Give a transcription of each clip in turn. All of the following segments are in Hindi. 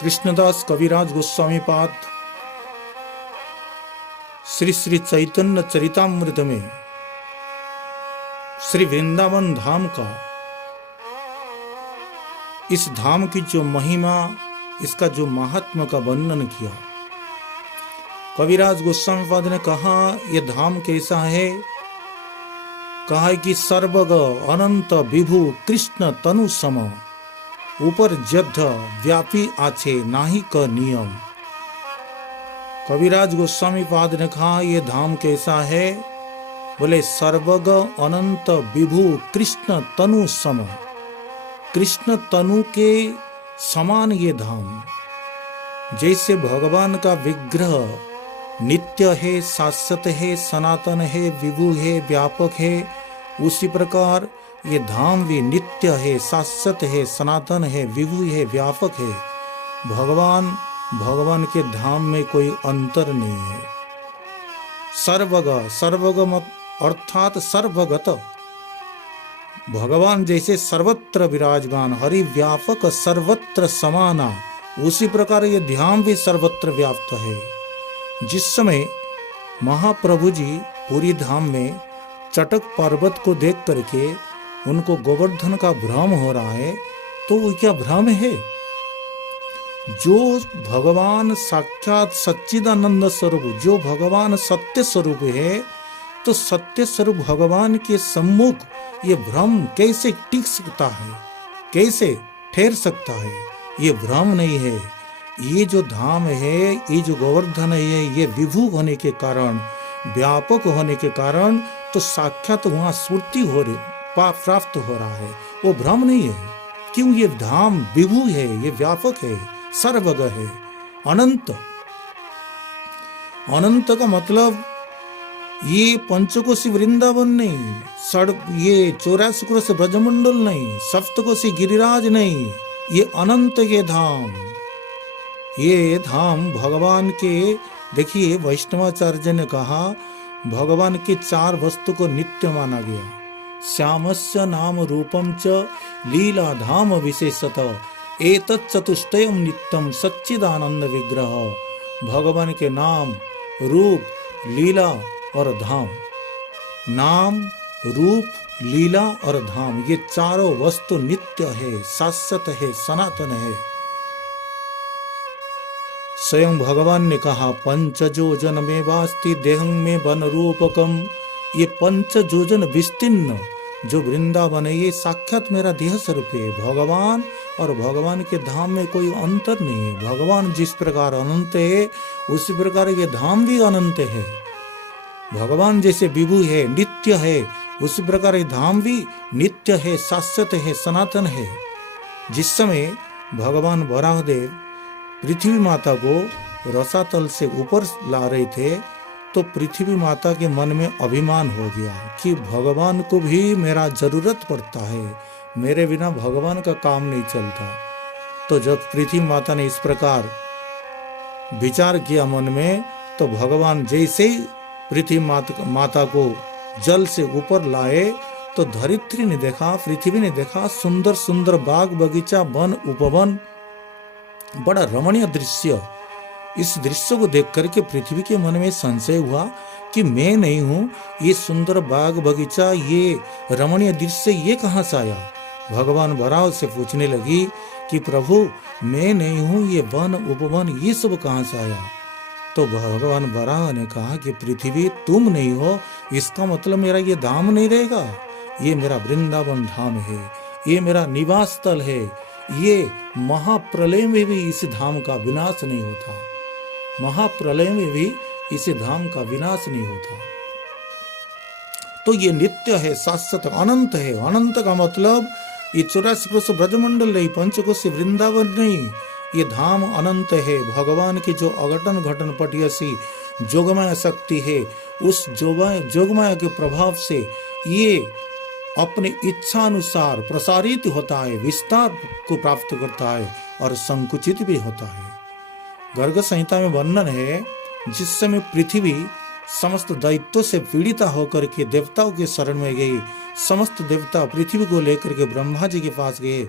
कृष्णदास कविराज गोस्वामी पाद श्री श्री चैतन्य चरितामृत में श्री वृंदावन धाम का, इस धाम की जो महिमा, इसका जो महात्मा का वर्णन किया। कविराज गोस्वामी पाद ने कहा यह धाम कैसा है। कहा है कि सर्वग अनंत विभु कृष्ण तनु सम, ऊपर जद्ध व्यापी आछे नाही क नियम। कविराज गोस्वामी पाद ने कहा यह धाम कैसा है। बोले सर्वग अनंत विभु कृष्ण तनु सम, कृष्ण तनु के समान ये धाम। जैसे भगवान का विग्रह नित्य है, शाश्वत है, सनातन है, विभु है, व्यापक है, उसी प्रकार ये धाम भी नित्य है, शाश्वत है, सनातन है, विभु है, व्यापक है। भगवान के धाम में कोई अंतर नहीं है। सर्वग अर्थात सर्वगत, भगवान जैसे सर्वत्र विराजमान, हरि व्यापक सर्वत्र समाना, उसी प्रकार ये धाम भी सर्वत्र व्याप्त है। जिस समय महाप्रभु जी पूरी धाम में चटक पर्वत को देख करके उनको गोवर्धन का भ्रम हो रहा है, तो वो क्या भ्रम है। जो भगवान साक्षात सच्चिदानंद स्वरूप, जो भगवान सत्य स्वरूप है, तो सत्य स्वरूप भगवान के सम्मुख ये भ्रम कैसे टिक सकता है, कैसे ठहर सकता है। ये भ्रम नहीं है। ये जो धाम है, ये जो गोवर्धन है, ये विभु होने के कारण, व्यापक होने के कारण, तो साक्षात वहां स्फूर्ति हो रही, प्राप्त हो रहा है। वो भ्रम नहीं है। क्यों? ये धाम विभु है, ये व्यापक है, सर्वग है, अनंत। अनंत का मतलब ये पंचकोशी वृंदावन नहीं, ये 84 कोश ब्रजमंडल नहीं, सप्तकोशी गिरिराज नहीं, ये अनंत के धाम। ये धाम भगवान के, देखिए वैष्णवाचार्य ने कहा भगवान के 4 वस्तु को नित्य माना गया। श्यामस्य नाम रूपम च लीला धाम विशेषत, एतत् चतुष्टयम नित्यम सच्चिदानंद विग्रह। भगवान के नाम, रूप, लीला और धाम। नाम, रूप, लीला और धाम, ये चारों वस्तु नित्य है, शाश्वत है, सनातन है। स्वयं भगवान ने कहा पंचजोजन में वास्ति देहं में वन रूपकम। ये 5 जोजन विस्तीर्ण जो वृंदावन है, ये साक्षात मेरा देह स्वरूप है। भगवान और भगवान के धाम में कोई अंतर नहीं है। भगवान जिस प्रकार अनंत है, उसी प्रकार ये धाम भी अनंत है। भगवान जैसे विभु है, नित्य है, उसी प्रकार ये धाम भी नित्य है, शाश्वत है, सनातन है। जिस समय भगवान वराहदेव पृथ्वी माता को रसातल से ऊपर ला रहे थे, तो पृथ्वी माता के मन में अभिमान हो गया कि भगवान को भी मेरा जरूरत पड़ता है, मेरे बिना भगवान का काम नहीं चलता। तो जब पृथ्वी माता ने इस प्रकार विचार किया मन में, तो भगवान जैसे ही पृथ्वी माता को जल से ऊपर लाए, तो धरित्री ने देखा, पृथ्वी ने देखा सुंदर सुंदर बाग बगीचा, वन उपवन, बड़ा रमणीय दृश्य। इस दृश्य को देख करके पृथ्वी के मन में संशय हुआ कि मैं नहीं हूँ, ये सुंदर बाग बगीचा, ये रमणीय दृश्य ये कहाँ से आया। भगवान वराह से पूछने लगी कि प्रभु मैं नहीं हूँ, ये वन उपवन ये सब कहाँ से आया। तो भगवान वराह ने कहा कि पृथ्वी तुम नहीं हो, इसका मतलब मेरा ये धाम नहीं रहेगा। ये मेरा वृंदावन धाम है, ये मेरा निवास स्थल है। ये महाप्रलय में भी इस धाम का विनाश नहीं होता। महाप्रलय में भी इस धाम का विनाश नहीं होता। तो ये नित्य है, शाश्वत, अनंत है। अनंत का मतलब ये 84 कोश ब्रजमंडल नहीं, पंचकोशी वृंदावन नहीं, ये धाम अनंत है। भगवान की जो अघटन घटन पटियसी जोगमाया शक्ति है, उस जोगमाया के प्रभाव से ये अपने इच्छा अनुसार प्रसारित होता है, विस्तार को प्राप्त करता है और संकुचित भी होता है। गर्ग संहिता में वर्णन है, जिस समय पृथ्वी समस्त दैत्यों से पीड़िता होकर के देवताओं के शरण में गई। समस्त देवता पृथ्वी को लेकर के ब्रह्मा जी के पास गए।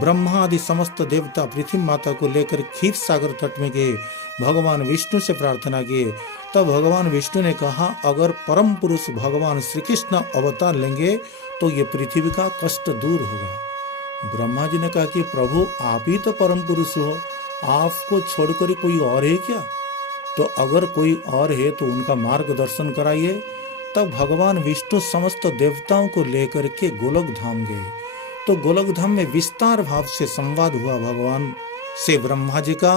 ब्रह्मा आदि समस्त देवता पृथ्वी माता को लेकर क्षीर सागर तट में गए। भगवान विष्णु से प्रार्थना किए। तब भगवान विष्णु ने कहा, अगर परम पुरुष भगवान श्री कृष्ण अवतार लेंगे तो ये पृथ्वी का कष्ट दूर होगा। ब्रह्मा जी ने कहा कि प्रभु आप ही तो परम पुरुष हो, आपको छोड़कर कोई और है क्या? तो अगर कोई और है तो उनका मार्गदर्शन कराइए। तब भगवान विष्णु समस्त देवताओं को लेकर के गोलक धाम गए। तो गोलक धाम में विस्तार भाव से संवाद हुआ भगवान से ब्रह्मा जी का।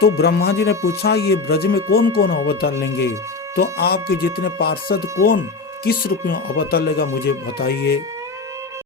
तो ब्रह्मा जी ने पूछा, ये ब्रज में कौन कौन अवतार लेंगे? तो आपके जितने पार्षद कौन किस रूप में अवतार लेगा मुझे बताइए।